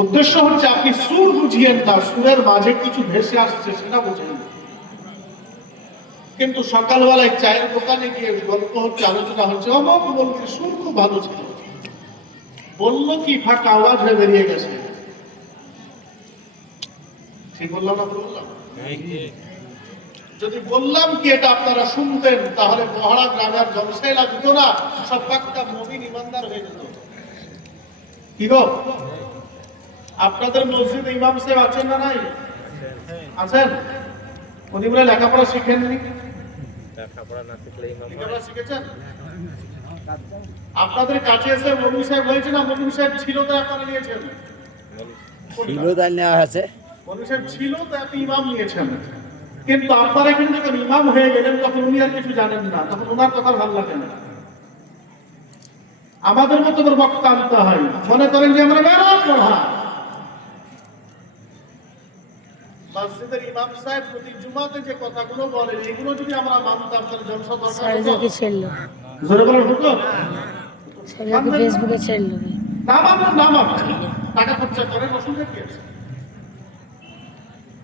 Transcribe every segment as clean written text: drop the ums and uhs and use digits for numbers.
উদ্দেশ্য হচ্ছে আপনি সুর বুঝিয়েন না, সুরের মাঝে কিছু ভেসে আসছে সেটা বুঝেন। কিন্তু সকালবেলায় চায়ের দোকানে গিয়ে গল্প হচ্ছে, আলোচনা হচ্ছে, অমুক বলছে সুর খুব ভালো ছিল, বললো কি ফাঁকা আওয়াজ হয়ে বেরিয়ে গেছে। ঠিক বললাম না? বললাম যদি বললাম কি এটা আপনারা শুনতেন, তাহলে মহারা গ্রামের জলসায় লাগতো না, সব পাক্কা মুমিন ইমানদার হয়ে যেত। কি গো, আপনাদের মসজিদে ইমাম সাহেব আছেন না নাই? আছেন? উনি বলে লেখাপড়া শিখেননি? লেখাপড়া না শিখলে ইমাম লেখাপড়া শিখেছেন? আপনাদের কাছে এসে মৌলভী সাহেব হয়েছে না? মৌলভী সাহেব ছিল তাই আপনারা নিয়েছেন? ছিল তাই নেওয়া আছে। মৌলভী সাহেব ছিল তাই আপনি ইমাম নিয়েছেন। কিন্তু আপনারা কিন্তু যখন ইমাম হয়ে গেলেন তখন উনি আর কিছু জানেন না, তখন ওনার কথা ভালো লাগে না। আমাদের মতো করে বক্তা আনতে হয়, মনে করেন যে আমরা বেড়াত পড়া। মসজিদের ইমাম সাহেব প্রতি জুমাতে যে কথাগুলো বলেন, এগুলো যদি আমরা মানতাম তাহলে জলসা দরকার হতো। জোরে বলেন হতো? ফেসবুকে ছেড়ে দেবে। না মানবেন, টাকা খরচা করেন, অসুবিধা কি আছে?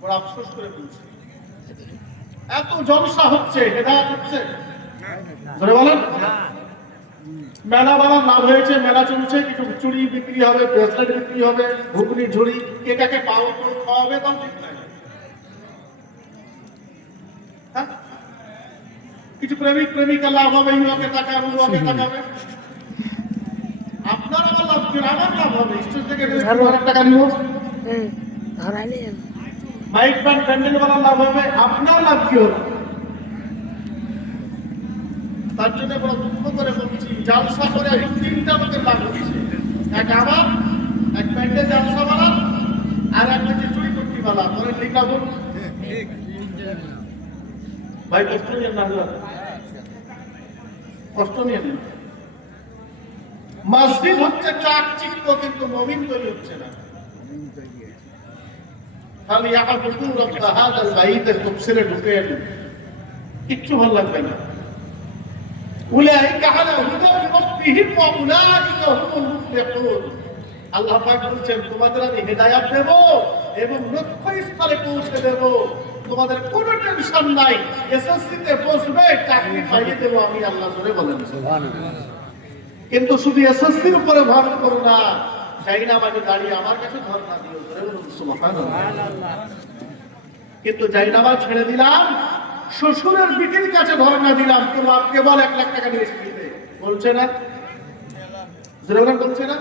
বড় আফসোস করে বলছি, এত জলসা হচ্ছে, হেদায়েত হচ্ছে, জোরে বলেন। মেলা বানার লাভ হয়েছে, মেলা চলছে, কিছু চুড়ি বিক্রি হবে, ব্রেসলেট বিক্রি হবে, ঘুগনি ঝুড়ি, কে কাকে পাও করে খাওয়াবে, তাও ঠিক নাই। কিছু প্রেমিক প্রেমিকা লাভ হবে, ইউকে টাকাবে, উকে টাকাবে। আপনার আমার লাভ কি? আমার লাভ হবে। স্টেজ থেকে 1,000 টাকা নিব, মাইক ব্যান্ড প্যান্ডেল বানার লাভ হবে, আপনার লাভ কি হবে? তার জন্য বড় দুঃখ করে বলছি, জালসা করে এখন 3টা লোকের লাভ হচ্ছে। এক আমার, এক প্যান্ডেল জালসা বানান, আর এক হচ্ছে চুরি করতে বালা। পরে ঠিক না বলুন? ভাই কষ্ট নিয়েন না, কষ্ট নিয়েন না। মসজিদ হচ্ছে চাকচিক্য, কিন্তু মুমিন তৈরি হচ্ছে না। খালি ইয়াকুতু রব্ব হাযাল বাইতের তফসিরে ঢুকেন, কিচ্ছু ভালো লাগবে না। উলাইকা আলা হুদা মির রাব্বিহিম ওয়া উলাইকা হুমুল মুফলিহুন। আল্লাহ পাক বলছেন, তোমাদের আমি হেদায়েত দেব এবং লক্ষ্যস্থলে পৌঁছে দেব। তোমাদের কোনো টেনশন নাই, এসএসসি তে বসবে, চাকরি পাইয়ে দেব আমি আল্লাহ। জোরে বলেন সুবহানাল্লাহ। কিন্তু শুধু এসএসসির উপরে ভর করো না, চাই না আমাকে দাঁড়িয়ে আমার কাছে ধর্ণা দিও। জোরে বলুন সুবহানাল্লাহ। কিন্তু জাইনামাজ ছেড়ে দিলাম, শ্বশুরের বিটির কাছে ধর্ণা দিলাম, কেউ আপকে বল 1 লাখ টাকা নিয়ে এসে বলছে না? বলছে না?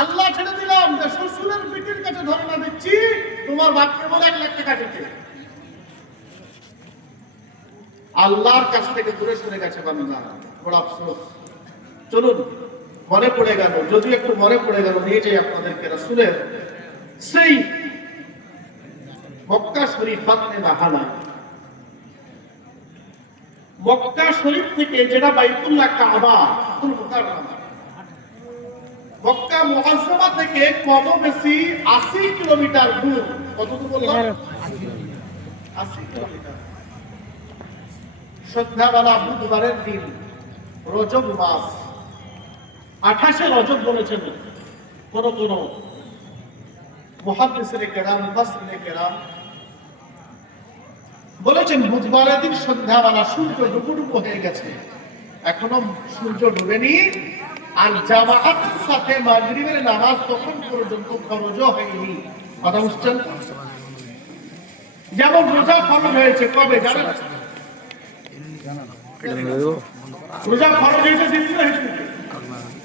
আল্লাহ ছেড়ে দিলাম যে শ্বশুরের বিটির কাছে ধর্ণা দিচ্ছি, তোমার বাপকে বলে 1 লাখ টাকা দিতে। আল্লাহর কাছ থেকে দূরে সরে গেছে বান্দা, বড় আফসোস। চলুন, মনে পড়ে গেল, যদি একটু মনে পড়ে গেল, নিয়ে যাই আপনাদেরকে রাসূলের সেই মক্কা শরীফ বাতনে বাহানা। মক্কা শরীফ থেকে যেটা বাইতুল্লাহ কাবা, মক্কা মুআজ্জামা থেকে কম বেশি 80 কিলোমিটার দূর। কত দূর বললাম? 80 কিলোমিটার। সন্ধ্যাবেলা বুধবারের দিন, রজব মাস, 28শে রজব বলেছেন কোন কোন মুহাদ্দিসিনে কেরাম, মুফাসসিরিনে কেরাম বলেছেন, বুধবারের দিন সন্ধ্যাবেলা সূর্য ডুবুডুবু হয়ে গেছে, এখনো সূর্য ডুবেনি, আর জামাআতের সাথে মাগরিবের নামাজ তখন পর্যন্ত ফরজ হয়নি। কথা বুঝছেন? যেমন রোজা ফরজ হয়েছে কবে জানেন? রোজা ফরজ হয়েছে দ্বিতীয় হিজরিতে।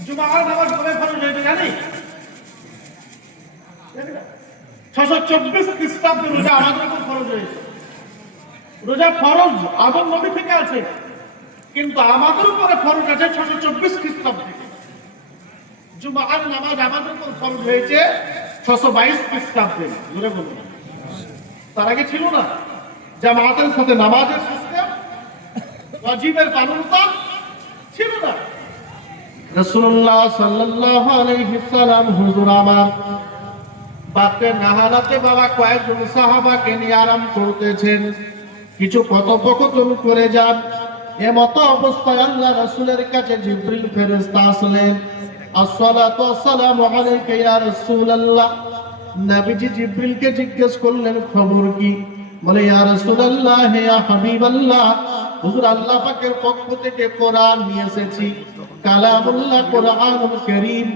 জুমার নামাজ কবে ফরজ হয়েছে জানি? 624 খ্রিস্টাব্দে রোজা আমাদের উপর ফরজ হয়েছে। রোজা ফরজ আদম নবী থেকে আছে, কিন্তু আমাদের উপরে ফরজ আছে 624 খ্রিস্টাব্দ থেকে। জুমার নামাজ আমাদের উপর ফরজ হয়েছে 622 খ্রিস্টাব্দে। জোরে বলুন। তার আগে ছিল না জামাতের সাথে নামাজের সিস্টেম, ওয়াজিবের পালনতা ছিল না। রাসূলুল্লাহ সাল্লাল্লাহু আলাইহি সাল্লাম হুজুর আমার বাতে নাহারাতে বাবা কয়েকজন সাহাবাকে নিয়ে আরাম করতেছেন, কিছু কথোপকথন করে যান। এমত অবস্থায় আল্লাহ রাসূলের কাছে জিবরিল ফেরেশতা আসলেন। আসসালাতু ওয়াসসালামু আলাইকা ইয়া রাসূলুল্লাহ। নবীজি জিবরিলকে জিজ্ঞেস করলেন খবর কি? বলে ইয়া রাসূলুল্লাহ, ইয়া হাবিবাল্লাহ, হুজুর আল্লাহ পাকের পক্ষ থেকে কোরআন নিয়ে এসেছি, কালামুল্লাহ, কোরআনুল কারীম।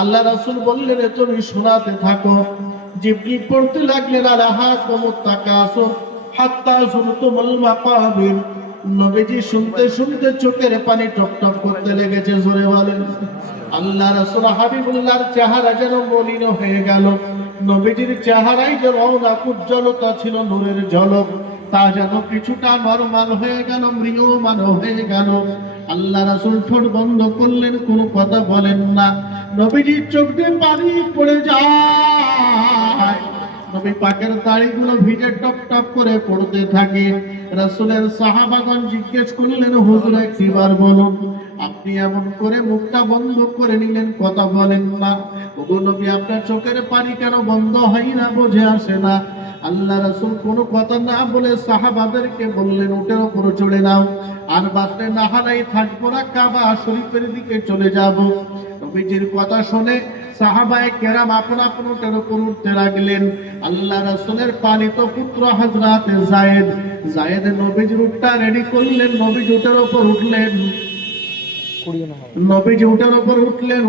আল্লাহ রাসূল বললেন তুমি শোনাতে থাকো। জিবরিল পড়তে লাগলেন আলাহাকুমুত তাকাসুর হাত্তা যুরতুমুল মাকাবির। নবীজি শুনতে শুনতে চোখের পানি টপটপ করতে লেগেছে, জোরে বলেন। আল্লাহ রাসূল হাবিবুল্লাহর চেহারা যেন মলিন হয়ে গেল। নবীজির চেহারায় যে রওনা উজ্জ্বলতা ছিল, নূরের ঝলক, তা যেন কিছুটা নরমাল হয়ে গেল, মৃয়মান হয়ে গেল। আল্লাহ রাসূল ঠোঁট বন্ধ করলেন, কোনো কথা বলেন না। নবীজির চোখ দিয়ে পানি পড়ে যায়। নবী পাকের দাড়িগুলো ভিজে টপ টপ করে পড়তে থাকে। রাসূলের সাহাবাগণ জিজ্ঞেস করলেন হুজুর একবার বলুন, আপনি এমন করে মুখটা বন্ধ করে নিলেন, কথা বলেন না। ওগো নবী, আপনার চোখের পানি কেন বন্ধ হয় না, বুঝে আসে না। আল্লাহ রাসূল কোনো কথা না বলে সাহাবাদেরকে বললেন উটের উপর চড়ে নাও, আর বাদে নাহালাই থাকবো না, কাবা শরীফের দিকে চলে যাব। নবীজির কথা শুনে সাহাবায়ে কেরাম আপন আপন উটের উপর উঠতে লাগলেন। আল্লাহ রাসূলের পালিত পুত্র হযরত যায়েদ নবীজির উটটা রেডি করলেন। নবীজি উটের উপর উঠলেন।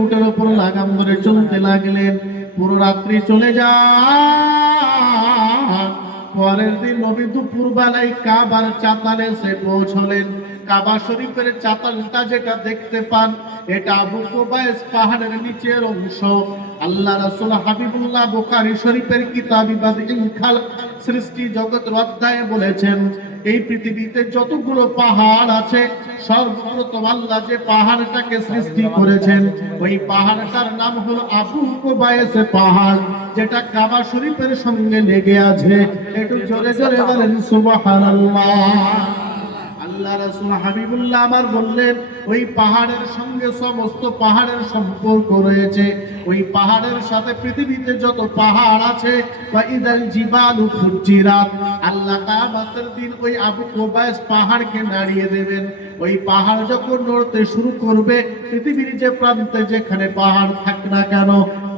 উটের উপর লাগাম ধরে চলতে লাগলেন। পুরো রাত্রি চলে যায়। পরের দিন নবী দুপুর বেলায় কাবার চাতালে এসে পৌঁছলেন। কাবা শরীফের চাতালটা যেটা দেখতে পান, এটা আবু কুবাইস পাহাড়ের নিচের অংশ। আল্লাহ রাসূল হাবিবুল্লাহ বুখারী শরীফের কিতাব ইবাদিল খালক সৃষ্টি জগতের অধ্যায়ে বলেছেন, এই পৃথিবীতে যতগুলো পাহাড় আছে, সর্বপ্রথম আল্লাহ যে পাহাড়টাকে সৃষ্টি করেছেন, ওই পাহাড়টার নাম হলো আবু কুবাইস পাহাড়, যেটা কাবা শরীফের সঙ্গে লেগে আছে। একটু জোরে জোরে বলেন সুবহানাল্লাহ। আল্লাহ রাসূল হাবিবুল্লাহ আমার বললেন ওই পাহাড়ের সঙ্গে সমস্ত পাহাড়ের সম্পর্ক রয়েছে। ওই পাহাড়ের সাথে পৃথিবীতে যত পাহাড় আছে, ওয়াইদাল জিবালু ফুজ্জিরাত, আল্লাহ কিয়ামতের দিন ওই আবু কুবাইস পাহাড়কে নাড়িয়ে দেবেন। ওই পাহাড় যখন নড়তে শুরু করবে, পৃথিবীর যে প্রান্তে যেখানে পাহাড় থাক না কেন,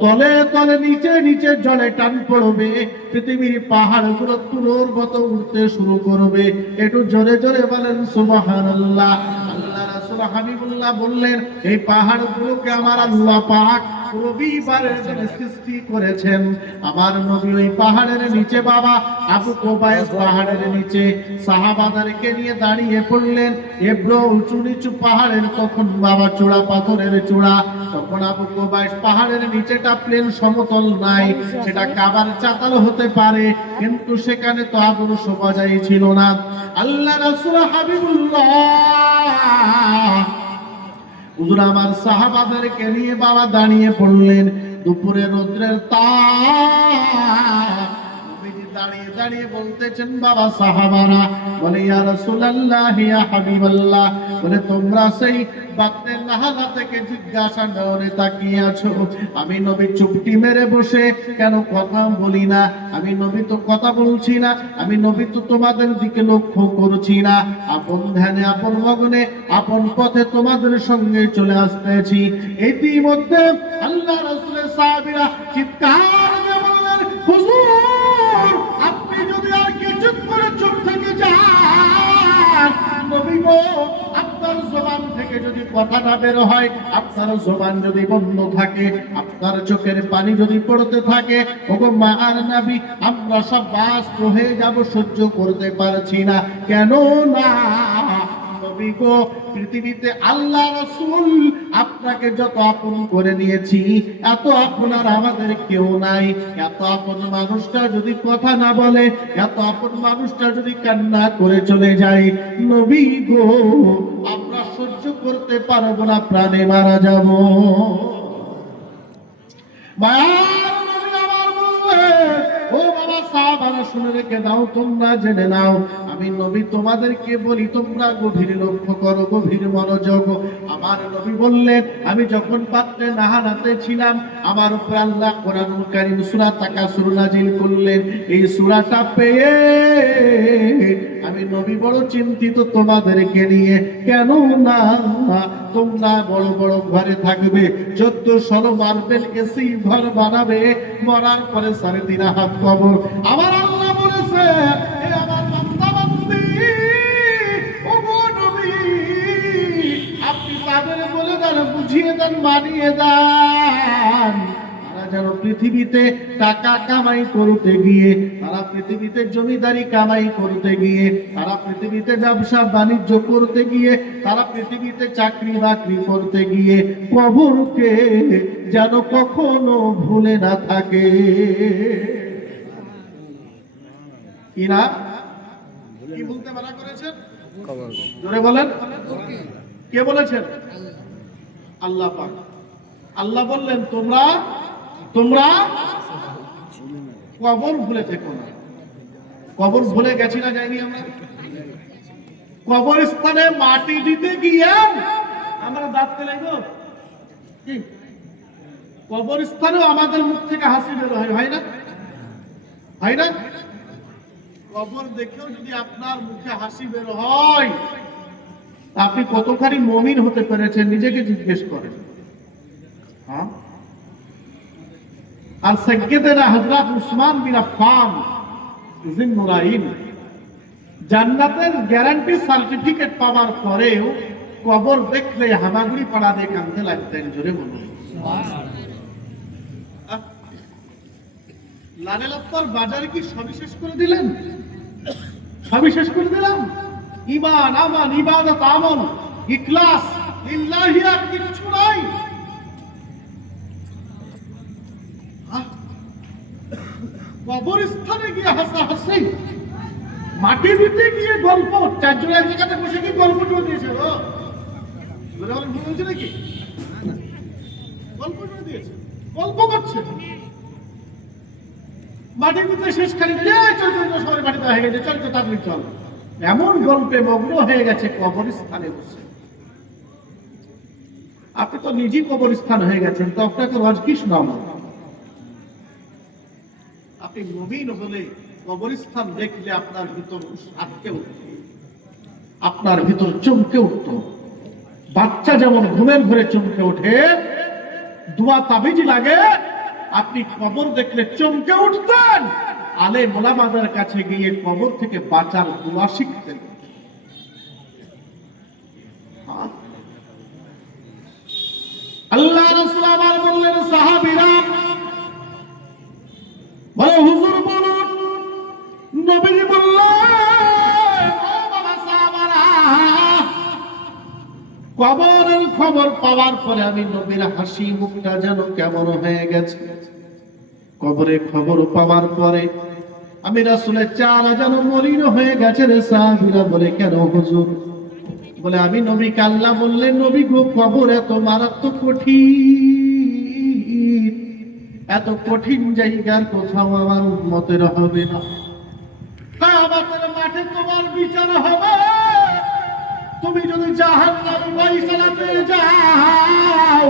তলে তলে নিচে নিচে জলে টান পড়বে। পৃথিবীর পাহাড়গুলো তুলোর মতো উঠতে শুরু করবে। একটু জোরে জোরে বলেন সুবহানাল্লাহ। আল্লাহ রাসূল হাবিবুল্লাহ বললেন এই পাহাড়গুলোকে আমার আল্লাহ পাক রবিবারের দিন সৃষ্টি করেছেন। আমার নবী ওই পাহাড়ের নিচে, বাবা আবু কুবাইস পাহাড়ের নিচে সাহাবাদেরকে নিয়ে দাঁড়িয়ে পড়লেন। এবড়ো উঁচু নিচু পাহাড়ের তখন বাবা চূড়া, পাথরের চূড়া। তখন আবু কুবাইস পাহাড়ের নিচেটা প্লেন সমতল নাই, সেটা কাবার চাতাল হতে পারে, কিন্তু সেখানে তো আদর্শ বজায় ছিল না। আল্লাহ রাসূল হাবিবুল্লাহ হুজুর আমার সাহাবাদেরকে নিয়ে বাবা দাঁড়িয়ে পড়লেন। দুপুরে রৌদ্রের তাপ, নবীজি দাঁড়িয়ে দাঁড়িয়ে বলতেছেন বাবা সাহাবারা, বলে ইয়া রাসূলুল্লাহ, ইয়া হাবিবাল্লাহ, বলে তোমরা সেই বাতের নাহালা থেকে জিজ্ঞাসা করে তাকিয়ে আছো, আমি নবী চুপটি মেরে বসে কেন কথা বলি না? আমি নবী তো কথা বলছি না, আমি নবী তো তোমাদের দিকে লক্ষ্য করছি না, আপন ধ্যানে আপন মগনে আপন পথে তোমাদের সঙ্গে চলে আসতেছি। ইতিমধ্যে আল্লাহ রাসূলের সাহাবীরা চিৎকার দিয়ে বললেন, হুজুর আপনি যদি আর কিছু করে চুপ থেকে যান, নবী গো আপনার জবান থেকে যদি কথা না বের হয়, আপনার জবান যদি বন্ধ থাকে, আপনার চোখের পানি যদি পড়তে থাকে, ওগো মা আর নবী আমরা সব বাস্ত হয়ে যাব, সহ্য করতে পারছি না। কেন না নবী গো, পৃথিবীতে আল্লাহ রাসূল আপনাকে যত আপন করে নিয়েছি, এত আপনার আমাদের কেউ নাই। এত আপন মানুষটা যদি কথা না বলে, এত আপন মানুষটা যদি কান্না করে চলে যায়, নবী গো আমরা সহ্য করতে পারবো না, প্রাণে মারা যাব। মায়ার নবী আমার বললেন, ও বাবা সাহাবারা শুনে রেখে দাও, তোমরা জেনে নাও, আমি নবী তোমাদেরকে বলি, তোমরা গভীর লক্ষ্য করো, গভীর মনোযোগ। আমার নবী বললেন, আমি যখন পাত্রে নাহানাতে ছিলাম, আমার উপর আল্লাহ কোরআনুল কারীম সূরা তাকাসুর নাজিল করলেন। এই সূরাটা পেয়ে আমি নবী বড় চিন্তিত তোমাদেরকে নিয়ে। কেন না তোমরা বড় বড় ঘরে থাকবে, 14 মার্বেল এসি ঘর বানাবে, মরার পরে 3.5 হাত কবর। আমার আল্লাহ বলেছে, এ আমার বান্দা বান্দি, ওগো নবী, আপনি তাদের বলে দেন, বুঝিয়ে দেন, মানিয়ে দেন, তারা যেন পৃথিবীতে টাকা কামাই করতে গিয়ে, তারা পৃথিবীতে জমিদারি কামাই করতে গিয়ে, তারা পৃথিবীতে ব্যবসা বাণিজ্য করতে গিয়ে, তারা পৃথিবীতে চাকরি বাকরি করতে গিয়ে কবরকে যেন কখনো ভুলে না থাকে। কি না, কি বলতে মানা করেছেন? জোরে বলেন, কে বলেছেন? আল্লাহ পাক। আল্লাহ বললেন, তোমরা কবর ভুলে থেকো না। কবর ভুলে গেছি না, যাইনি আমরা? কবরস্থানে মাটি দিতে গিয়ে আমরা দাঁত ফেলে গো, কি কবরস্থানেও আমাদের মুখ থেকে হাসি বের হয় না? হয় না? কবর দেখেও যদি আপনার মুখে হাসি বের হয়, আপনি কতখানি মুমিন হতে পেরেছেন নিজেকে জিজ্ঞেস করেন। হ্যাঁ, আর সাইয়্যিদনা হযরত উসমান বিন আফফান জিন্নুরাইন জান্নাতের গ্যারান্টি সার্টিফিকেট পাওয়ার পরেও কবর দেখলে হামাগুড়ি পাড়া দিয়ে কাঁদতে লাগতেন। জোরে বলুন সুবহানাল্লাহ। লালেলাপ্পার বাজারে কি সবই শেষ করে দিলেন? সবই শেষ করে দিলাম। ঈমান, আমান, ইবাদত, আমল, ইখলাস, লিল্লাহি আর কিছু নাই। কবরস্থানে গিয়ে হাসাহাসি, মাটি দিতে গিয়ে গল্প, 4 জন এক জায়গাতে বসে কি গল্প দিয়েছে? ভুল হয়েছে নাকি? গল্প দিয়েছে, গল্প করছে। মাটি দিতে শেষ খালি চল সবাই মাটিতে হয়ে গেছে, চল তাড়াতাড়ি চল, এমন গল্পে মগ্ন হয়ে গেছে কবরস্থানে বসে। আপনি তো নিজেই কবরস্থান হয়ে গেছেন, তো আপনাকে রজ কি শোনাবো? আপনি মুমিন হলে কবরস্থান দেখলে আপনার ভিতর আটকে উঠত, আপনার ভিতর চমকে উঠত। বাচ্চা যেমন ঘুমের ঘরে চমকে ওঠে, দোয়া তাবিজ লাগে, আপনি কবর দেখলে চমকে উঠতেন। আলেম ওলামাদের কাছে গিয়ে কবর থেকে বাঁচার দোয়া শিখতেন। আল্লাহ রাসূল আবার বললেন, সাহাবীরা বলে, হুজুর বলুন। নবীজি বললেন, ও বাবা সাহাবারা, কবরের খবর পাওয়ার পরে আমি নবীর হাসি মুখটা যেন কেমন হয়ে গেছে। কবরের খবর পাওয়ার পরে আমি রাসূলের চেহারা যেন মলিন হয়ে গেছে রে। সাহাবীরা বলে, কেন হুজুর? বলে, আমি নবীকে আল্লাহ বললেন, নবী গো, কবর এত মারাত্মক কঠিন, এত কঠিন জায়গার কোথাও আমার উম্মতের হবে না। কিয়ামতের মাঠে তোমার বিচার হবে। তুমি যদি জাহান্নামে ফয়সালা পেয়ে যাও,